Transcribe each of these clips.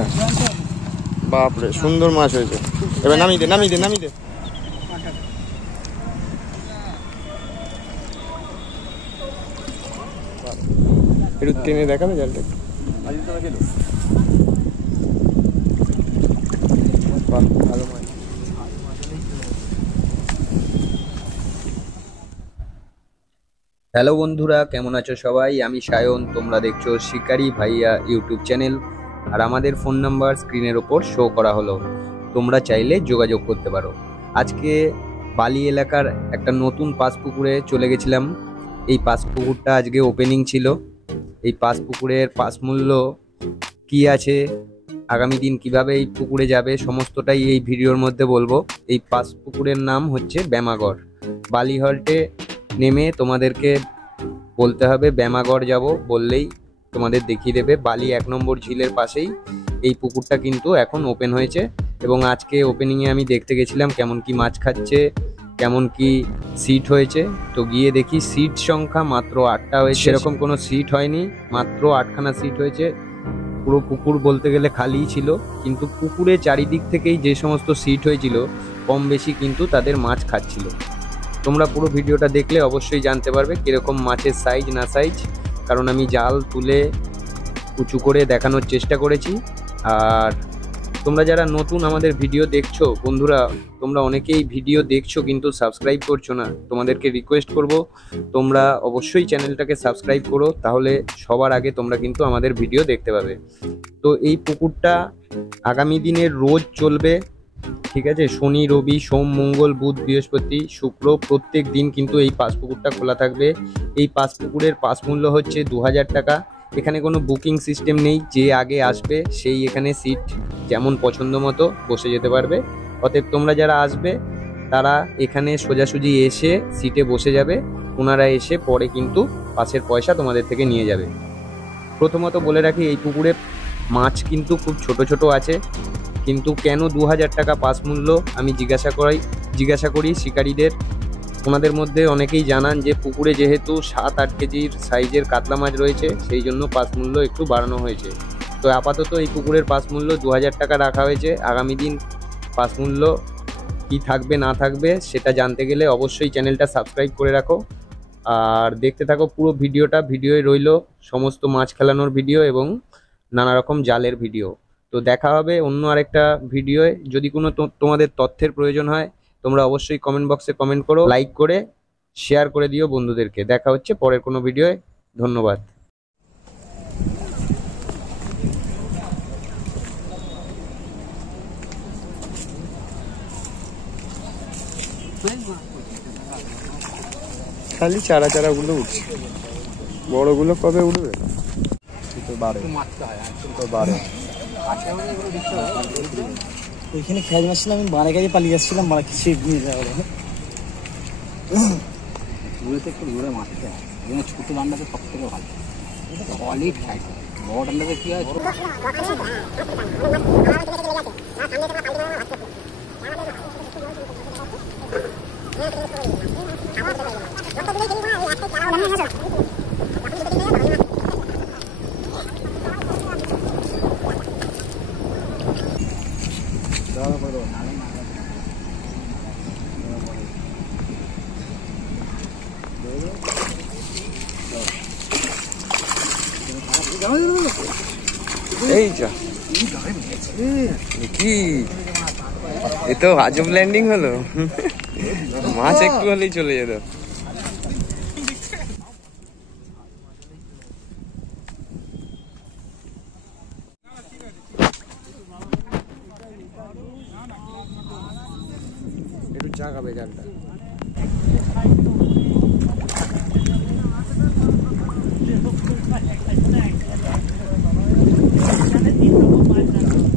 হ্যাঁ বাপরে সুন্দর মাছ হয়েছে। এবার নামিয়ে দে নামিয়ে দে নামিয়ে দে। একটু টেনে দেখাবে জালটা একটু। বাহ ভালো মাছ। হ্যালো বন্ধুরা, কেমন আছো সবাই? আমি সায়ন, তোমরা দেখছো শিকারি ভাইয়া ইউটিউব চ্যানেল। আর আমাদের ফোন নাম্বার স্ক্রিনের ওপর শো করা হলো, তোমরা চাইলে যোগাযোগ করতে পারো। আজকে বালি এলাকার একটা নতুন পাঁচ পুকুরে চলে গেছিলাম। এই পাঁচ পুকুরটা আজকে ওপেনিং ছিল। এই পাঁচ পুকুরের পাস মূল্য কি আছে, আগামী দিন কিভাবে এই পুকুরে যাবে, সমস্তটাই এই ভিডিওর মধ্যে বলবো। এই পাঁচ পুকুরের নাম হচ্ছে ব্যামাগড়। বালিহল্টে নেমে তোমাদেরকে বলতে হবে ব্যামাগড় যাব, বললেই তোমাদের দেখিয়ে দেবে। বালি 1 নম্বর ঝিলের পাশেই এই পুকুরটা কিন্তু এখন ওপেন হয়েছে। এবং আজকে ওপেনিংয়ে আমি দেখতে গেছিলাম কেমন কি মাছ খাচ্ছে, কেমন কি সিট হয়েছে। তো গিয়ে দেখি সিট সংখ্যা মাত্র 8টা হয়েছে, সেরকম কোনো সিট হয়নি, মাত্র 8খানা সিট হয়েছে। পুরো পুকুর বলতে গেলে খালিই ছিল, কিন্তু পুকুরে চারিদিক থেকেই যে সমস্ত সিট হয়েছিল কম বেশি কিন্তু তাদের মাছ খাচ্ছিল। তোমরা পুরো ভিডিওটা দেখলে অবশ্যই জানতে পারবে কীরকম মাছের সাইজ না সাইজ, কারণ আমি জাল তুলে উঁচু করে দেখানোর চেষ্টা করেছি। আর তোমরা যারা নতুন আমাদের ভিডিও দেখছো বন্ধুরা, তোমরা অনেকেই ভিডিও দেখছো কিন্তু সাবস্ক্রাইব করছো না। তোমাদেরকে রিকোয়েস্ট করব তোমরা অবশ্যই চ্যানেলটাকে সাবস্ক্রাইব করো, তাহলে সবার আগে তোমরা কিন্তু আমাদের ভিডিও দেখতে পাবে। তো এই পুকুরটা আগামী দিনে রোজ চলবে, ঠিক আছে? শনি, রবি, সোম, মঙ্গল, বুধ, বৃহস্পতি, শুক্র প্রত্যেক দিন কিন্তু এই পাস পুকুরটা খোলা থাকবে। এই পাস পুকুরের পাস মূল্য হচ্ছে 2000 টাকা। এখানে কোনো বুকিং সিস্টেম নেই, যে আগে আসবে সেই এখানে সিট যেমন পছন্দ মতো বসে যেতে পারবে। অতএব তোমরা যারা আসবে তারা এখানে সোজাসুজি এসে সিটে বসে যাবে, ওনারা এসে পরে কিন্তু পাসের পয়সা তোমাদের থেকে নিয়ে যাবে। প্রথমত বলে রাখি, এই পুকুরে মাছ কিন্তু খুব ছোট ছোট আছে। কিন্তু কেন 2000 টাকা পাস মূল্য আমি জিজ্ঞাসা করি শিকারীদের। ওনাদের মধ্যে অনেকেই জানান যে পুকুরে যেহেতু 7-8 কেজির সাইজের কাতলা মাছ রয়েছে, সেই জন্য পাস মূল্য একটু বাড়ানো হয়েছে। তো আপাতত এই পুকুরের পাস মূল্য 2000 টাকা রাখা হয়েছে। আগামী দিন পাস মূল্য কী থাকবে না থাকবে সেটা জানতে গেলে অবশ্যই চ্যানেলটা সাবস্ক্রাইব করে রাখো আর দেখতে থাকো পুরো ভিডিওটা। ভিডিওয় রইল সমস্ত মাছ খেলানোর ভিডিও এবং নানা রকম জালের ভিডিও। তো দেখা হবে অন্য আরেকটা ভিডিওয়। যদি কোনো তোমাদের তথ্যের প্রয়োজন হয় তোমরা অবশ্যই কমেন্ট বক্সে কমেন্ট করো, লাইক করে শেয়ার করে দিও বন্ধুদেরকে। দেখা হচ্ছে পরের কোনো ভিডিওয়। ধন্যবাদ। খালি চারা চারাগুলো উঠছে, বড়গুলো কবে উঠবে? ওইখানে খেয়াল মারছিলাম, আমি বাড়ি কাজে পালিয়ে যাচ্ছিলাম, বাড়া কিছু নিয়ে যাওয়া হলো। একটু দূরে মাছ খেয়ে ছোট ডান্ডাতে সব থেকে ভালো, অনেক খাই। বড় ডান্ডাতে কি হয়, এই যা কি, এ তো আজব ল্যান্ডিং হলো। মাছ একটু হলেই চলে যেত। একটু জাগাবে জালটা।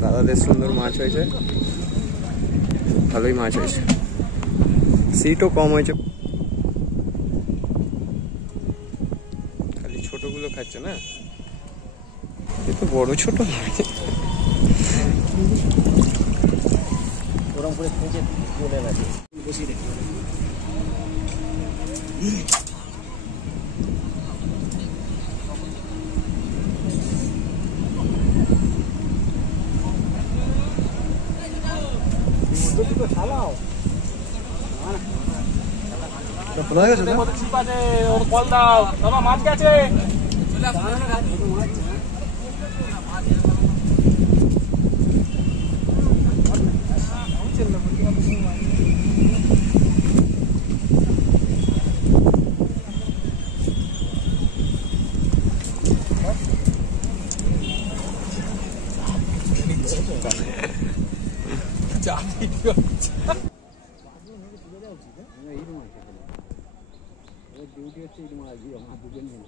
দাদাদের সুন্দর মাছ হয়েছে, ভালোই মাছ হয়েছে, সিটও কম হয়েছে। খালি ছোটগুলো খাচ্ছে না, এ তো বড় ছোট মাছ। গরম করে খেয়েছে চলে গেছে বসিয়ে রেখে। ডিউটি হচ্ছে এই মাছ দিয়ে আমার দুজন মিলে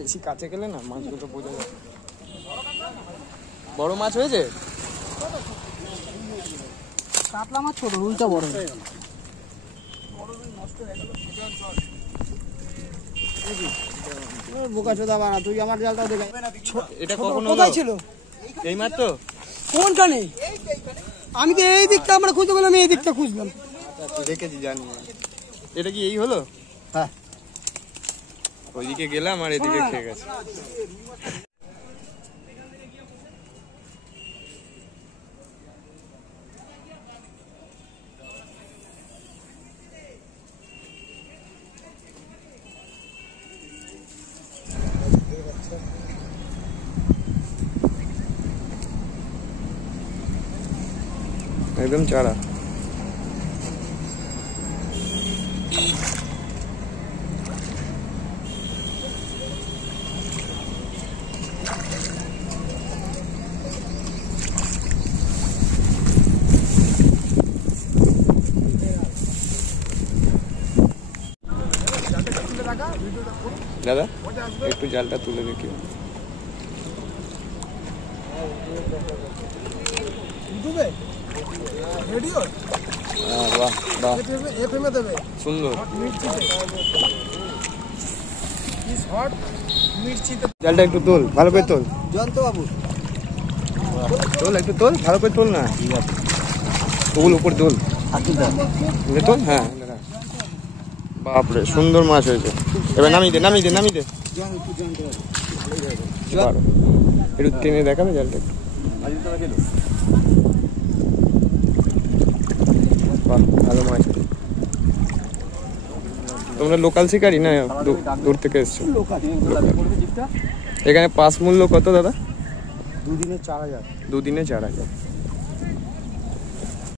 বেশি কাছে গেলে না মাছগুলো বোঝা যায়। বড় মাছ হয়েছে? কাতলা মাছ ছোট, রুইটা বড়। বোকা চোদা বানা, তুই আমার জালটাও দেখে। এটা কখন কোথায় ছিল? এই মাছ তো কোনখানে? আমি তো এই দিকটা আমরা খুঁজে পেলাম, এই দিকটা খুঁজলাম। দেখেছি, জানি। এটা কি এই হলো? হ্যাঁ, ওইদিকে গেলাম আর এদিকে খেয়ে গেছে। একদম চারা। দাদা একটু জালটা তুলে দেখি। বাহ বাহ, সুন্দর জালটা একটু তোল, ভালো করে তোল। জয়ন্ত বাবু তোল, একটু তোল, ভালো করে তোল না। তোল উপর তোল, তোল। হ্যাঁ, বাপরে সুন্দর মাছ হয়েছে। এবার নামিয়ে দে, নামিয়ে দে, নামিয়ে দে। একটু টেনে দেখাবে জালটা একটু। বাহ, ভালো মাছ। তোমরা লোকাল শিকারি না দূর থেকে এসছো? এখানে পাস মূল্য কত দাদা? দুদিনে 4000। দুদিনে 4000।